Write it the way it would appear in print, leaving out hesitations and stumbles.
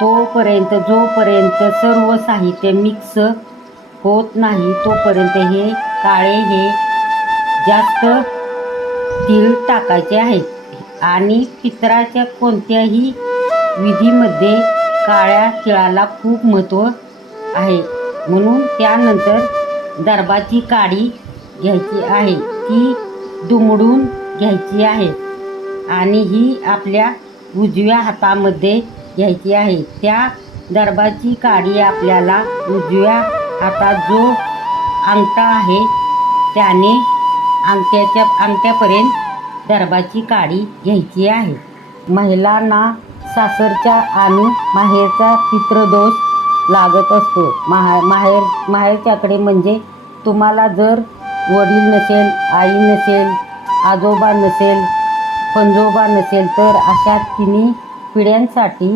तोपर्यंत जोपर्यंत सर्व साहित्य मिक्स होत नाही तोपर्यंत हे काळे हे जास्त तीळ टाकायचे आहेत। आणि पितराच्या कोणत्याही विधीमध्ये काळ्या तिळाला खूप महत्त्व आहे, म्हणून त्यानंतर दर्भाची काडी घ्यायची आहे, ती दुमडून घ्यायची आहे आणि ही आपल्या उजव्या हातामध्ये घ्यायची आहे। त्या दर्भाची काडी आपल्याला उजव्या हातात जो अंगठा आहे त्याने अंगठ्यापर्यंत दर्भाची काडी घ्यायची आहे। महिलांना सासरचा आणि माहेरचा पितृदोष लागत असतो। माहेरच्याकडे म्हणजे तुम्हाला जर वडील नसेल, आई नसेल, आजोबा नसेल, पणजोबा नसेल तर अशा तिन्ही पिढ्यांसाठी